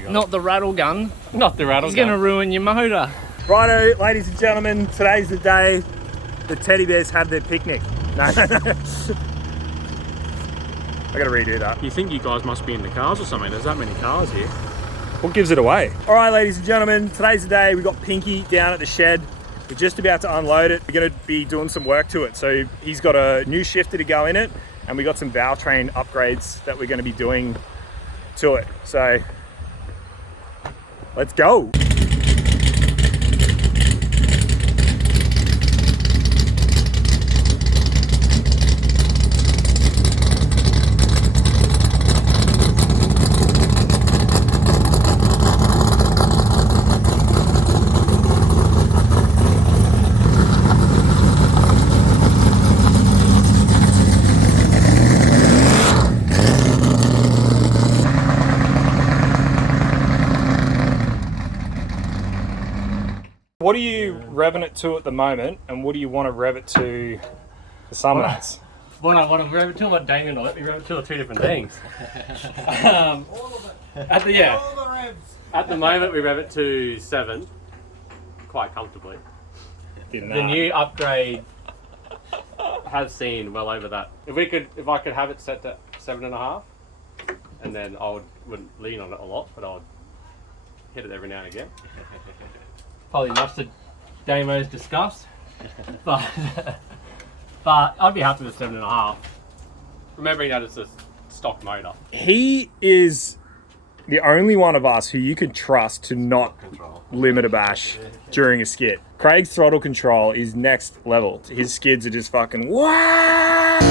you got? Not the rattle gun. Not the rattle It's gun. going to ruin your motor. Righto, ladies and gentlemen, today's the day the teddy bears have their picnic. No. I gotta redo that. You think you guys must be in the cars or something? There's that many cars here. What gives it away? All right, ladies and gentlemen, today's the day. We got Pinky down at the shed. We're just about to unload it. We're gonna be doing some work to it. So he's got a new shifter to go in it, and we got some valvetrain upgrades that we're gonna be doing to it. So let's go. What are you revving it to at the moment, and what do you want to rev it to the Summernats? What I want to rev it to, what Damien will let me rev it to are two different things. At the moment we rev it to 7 quite comfortably. The new upgrade has seen well over that. If I could have it set to 7.5, and then wouldn't lean on it a lot, but I would hit it every now and again. Probably much to Damo's disgust, but I'd be happy with 7.5. Remembering that it's a stock motor. He is the only one of us who you can trust to not limit a bash during a skid. Craig's throttle control is next level. His skids are just fucking what?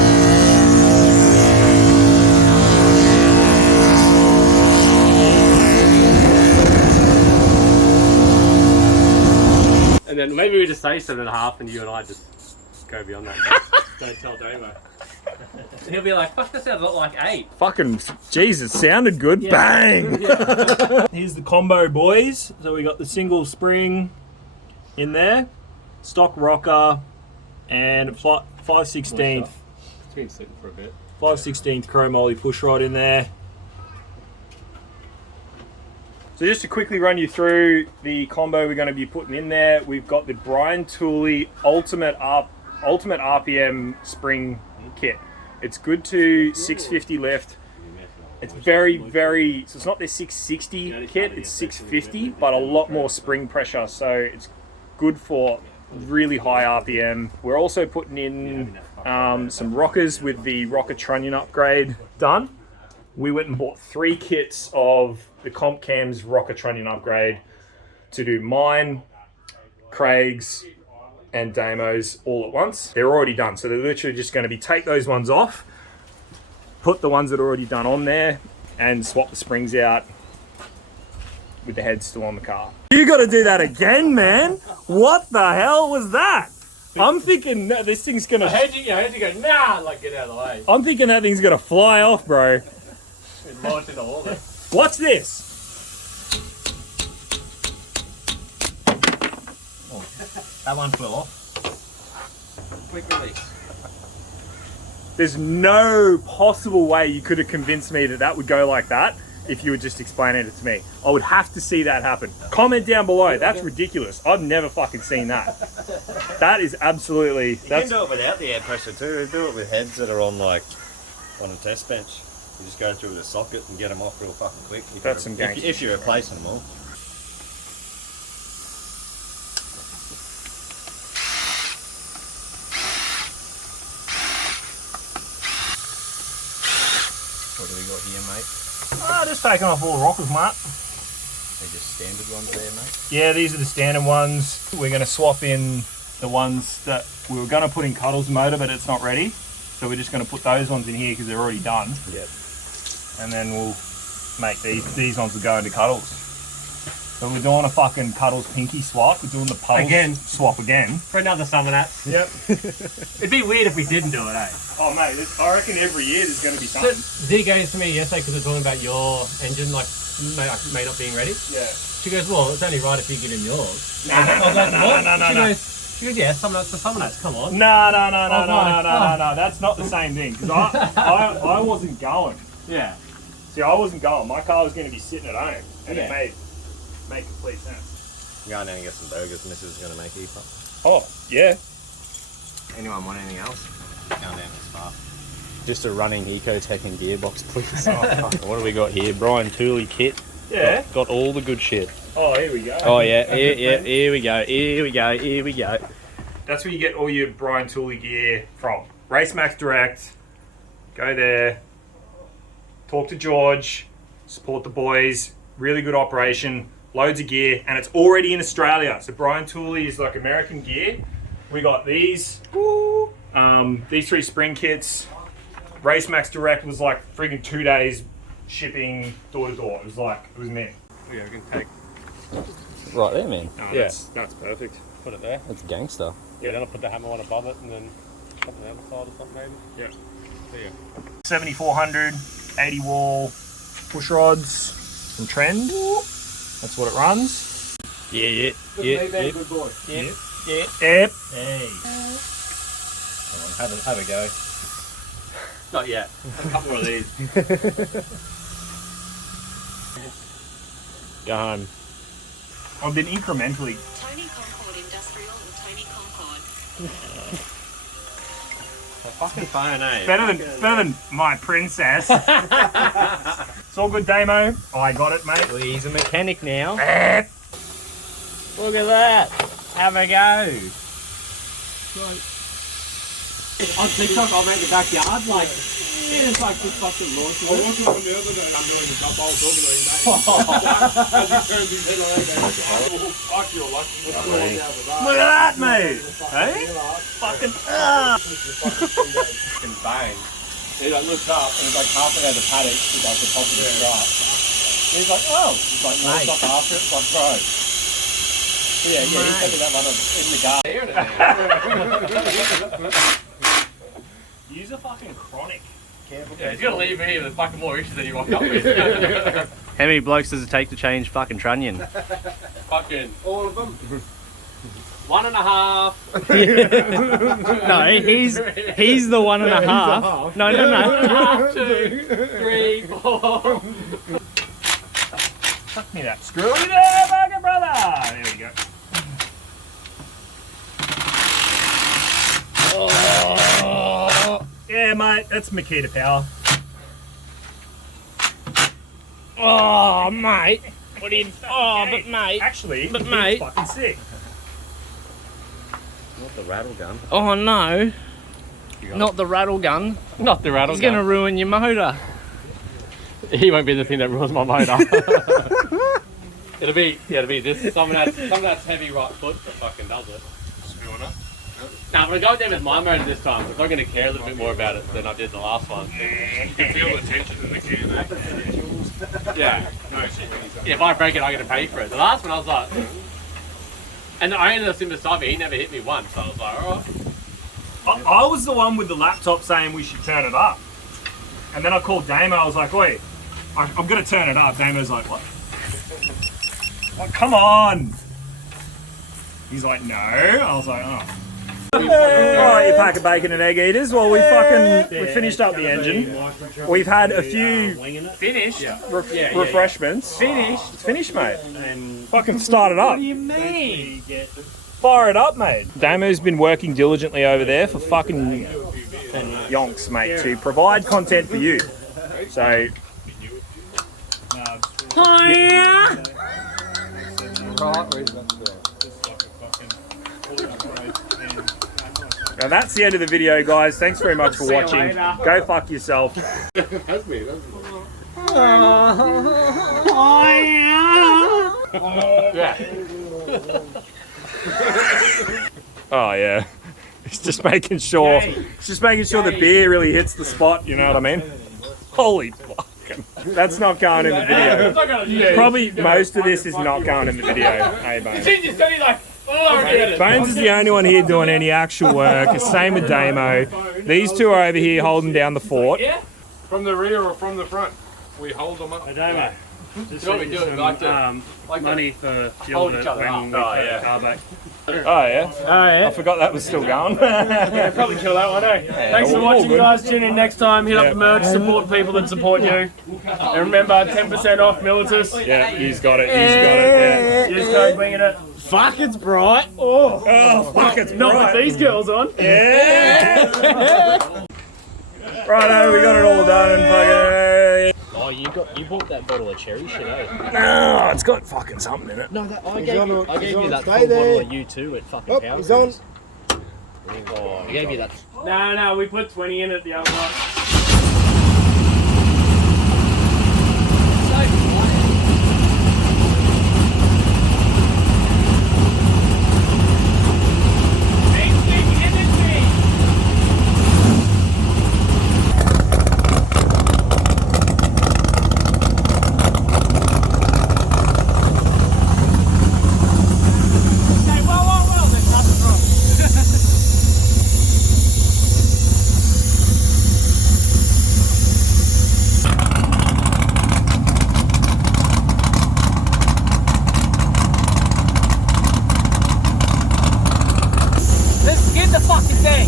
And then maybe we just say 7.5 and you and I just go beyond that. Don't tell Damo. And he'll be like, fuck, that sounds a lot like 8. Fucking Jesus, sounded good. Yeah. Bang! Yeah. Here's the combo, boys. So we got the single spring in there, stock rocker, and 5/16. It's been sitting for a bit. 5/16 chromoly push rod in there. So just to quickly run you through the combo we're going to be putting in there, we've got the Brian Tooley Ultimate RPM spring kit. It's good to 650 lift. It's very, so it's not the 660 kit, it's 650, but a lot more spring pressure. So it's good for really high RPM. We're also putting in some rockers with the rocker trunnion upgrade done. We went and bought 3 kits of the Comp Cam's rocker trunnion upgrade to do mine, Craig's, and Damo's all at once. They're already done, so they're literally just going to be take those ones off, put the ones that are already done on there, and swap the springs out with the head still on the car. You got to do that again, man. What the hell was that? I'm thinking that this thing's going to... I heard you go, nah, like get out of the way. I'm thinking that thing's going to fly off, bro. It's launched into orbit. What's this? Oh, that one flew off. Quick release. There's no possible way you could have convinced me that would go like that if you were just explaining it to me. I would have to see that happen. Comment down below. That's ridiculous. I've never fucking seen that. That is absolutely... You can do it without the air pressure too. Do it with heads that are on a test bench. You just go through the socket and get them off real fucking quick. That's some gangster. If you're replacing them all. What do we got here, mate? Just taking off all the rockers, mate. They're just standard ones there, mate? Yeah, these are the standard ones. We're going to swap in the ones that we were going to put in Cuddles' motor, but it's not ready. So we're just going to put those ones in here because they're already done. Yep. And then we'll make these ones will go into Cuddles. So we're doing a fucking Cuddles Pinky swap. We're doing the Puddles Again. swap again. For another Summernats. Yep. It'd be weird if we didn't do it, eh? Oh mate, I reckon every year there's going to be something. So, Dee came to me yesterday because we're talking about your engine, like may not being ready. Yeah. She goes, well, it's only right if you give him yours. No. She goes, yeah, Summernats for Summernats, come on. No. That's not the same thing. Because I wasn't going. Yeah. So See, I wasn't going. My car was going to be sitting at home, and it made complete sense. I'm going down and get some burgers. Missus is going to make you. Oh, yeah. Anyone want anything else? Going down to Spa. Just a running Ecotech and gearbox, please. What do we got here? Brian Tooley kit. Yeah. Got all the good shit. Oh, here we go. Oh yeah, here we go. Here we go. Here we go. That's where you get all your Brian Tooley gear from. RaceMax Direct. Go there. Talk to George. Support the boys. Really good operation. Loads of gear, and it's already in Australia. So Brian Tooley is like American gear. We got these. These 3 spring kits. RaceMax Direct was like freaking 2 days shipping door to door. It was mint. Yeah, we can take. Right there, man. No, yeah, that's perfect. Put it there. that's gangster. Yeah, then I'll put the hammer on above it and then something on the other side or something maybe. Yeah. There you go. 7400, 80 wall push rods from Trend. That's what it runs. Yeah. Good boy. Yep. Hey. Have a go. Not yet. A couple of these. Go home. I've been incrementally. Tony Concord Industrial or Tony Concord. Fucking phone, eh? Better than my princess. It's all good, Damo. I got it, mate. Well, he's a mechanic now. Look at that. Have a go. On TikTok, I'll make the backyard like. Yeah, it's like just fucking launch. I watched one the other day and I'm doing the top. I was talking to him, mate. As he turns his head like that. Oh, fuck, you're lucky. Look at that, mate. Hey? Fucking Fucking bang. He like looks up and it's like halfway down the paddock with like the top of the stripe. And he's like, oh, it's like more stuff after it. It's like, bro. So yeah, he sent me that one in the garden. Use a fucking chronic. Yeah, he's gonna leave me with fucking more issues than you walked up with. How many blokes does it take to change fucking trunnion? Fucking All of them. 1.5. No, he's the 1.5. No. 1.5, 2, 3, 4. Fuck me that screw in there, fucking brother. There we go. Yeah, mate, that's Makita power. Oh, mate. What do you? Oh, but mate. Actually, But it's mate. fucking sick. Not the rattle gun. Oh no. Not the rattle gun. Not the rattle It's gun. gonna ruin your motor. He won't be the thing that ruins my motor. it'll be this Summernats heavy right foot that fucking does it. Nah, I'm going down with my motor this time. I'm going to care a little bit more about it than I did the last one. You can feel the tension in the can, eh? Yeah. No shit. If I break it, I'm going to pay for it. The last one, I was like... And the owner that's in beside me, he never hit me once. So I was like, alright. I was the one with the laptop saying we should turn it up. And then I called Damo, I was like, wait, I'm going to turn it up. Damo's like, what? Like, come on. He's like, no. I was like, oh. Alright, you pack of bacon and egg eaters. Well, we finished up the engine. We've had a few Finished? refreshments. Finished? It's finished, mate. Fucking start it up. What do you mean? Fire it up, mate. Damo's been working diligently over there for fucking yonks, mate, to provide content for you. So, now that's the end of the video, guys. Thanks very much for watching. Go fuck yourself. That's me. Yeah. Oh yeah. It's just making sure. It's just making sure the beer really hits the spot. You know what I mean? Holy fucking! That's not going in the video. Probably most of this is not going in the video. Hey, Bones. Bones is the only one here doing any actual work. Same with Damo. These two are over here holding down the fort. From the rear or from the front? We hold them up. Damo, You know what we do? We like to money for hold fuel each other when we up. take the car back. Oh yeah. Oh yeah. I forgot that was still going. Yeah, probably kill that one, eh? Thanks for all watching, good. guys. Tune in next time. Hit Yeah. up the merch, support people that support you. And remember, 10% off Militus. Yeah, he's got it. He's got it. Yeah. Use code Winginit. Fuck, it's bright. Oh, Oh fuck, it's not bright. with these girls on. Yeah. Righto, we got it all done and fucking. Oh, you bought that bottle of cherry shit, eh? Oh, it's got fucking something in it. No, I gave you that full Stay there. bottle of U2 at fucking Oh, Power he's on. Cruise. Oh, I gave you that. No, we put 20 in it the other night. Let's get the fucking thing.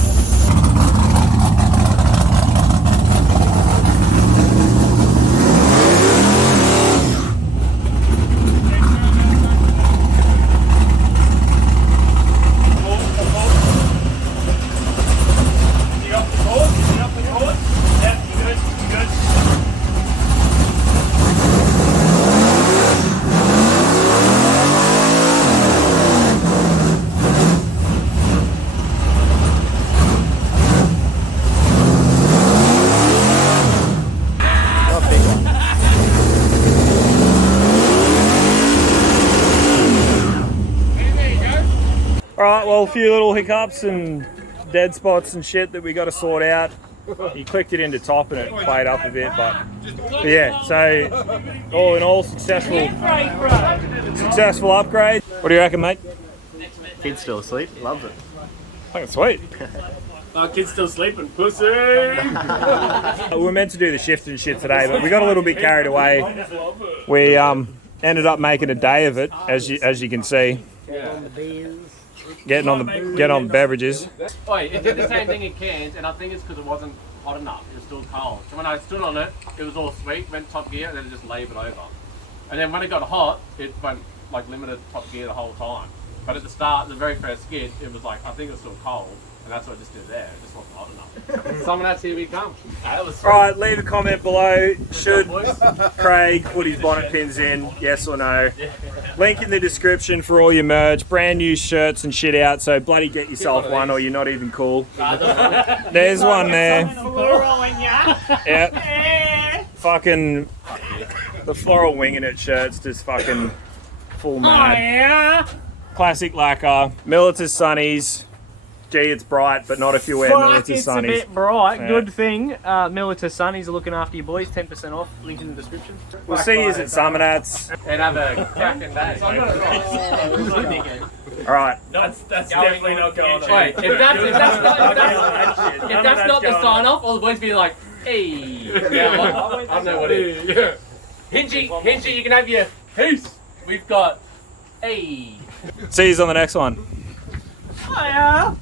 Alright, well, a few little hiccups and dead spots and shit that we got to sort out. He clicked it into top and it played up a bit, but yeah, so all in all, successful upgrade. What do you reckon, mate? Kid's still asleep. Loves it. Fucking sweet. Our kid's still sleeping, pussy. We were meant to do the shift and shit today, but we got a little bit carried away. We ended up making a day of it, as you can see. Getting on the beverages. Wait, it did the same thing in cans, and I think it's because it wasn't hot enough. It was still cold. So when I stood on it, it was all sweet, went top gear, and then it just labored over. And then when it got hot, it went like limited top gear the whole time. But at the start, the very first skid, it was like, I think it was still cold, and that's what I just did there. It just wasn't hot enough. Summernats, here we come. That was sweet. Alright, leave a comment below. Should Craig put his bonnet pins in? Yes or no? Link in the description for all your merch. Brand new shirts and shit out, so bloody get yourself one or you're not even cool. There's one there. Yep. Fucking the floral Winginit shirts just fucking full mad. Classic lacquer. Militus sunnies. Gee, it's bright, but not if you wear Militus It's a sunnies. bit bright. Yeah. Good thing. Militus Sunnies are looking after you boys. 10% off. Link in the description. We'll see you at Summernats. And have a cracking day. Alright. That's definitely not going on. Wait, if that's not the sign off, all the boys be like, hey. Yeah, I don't know what it is. Hingy, you can have your peace. We've got, hey. See you on the next one. Hiya.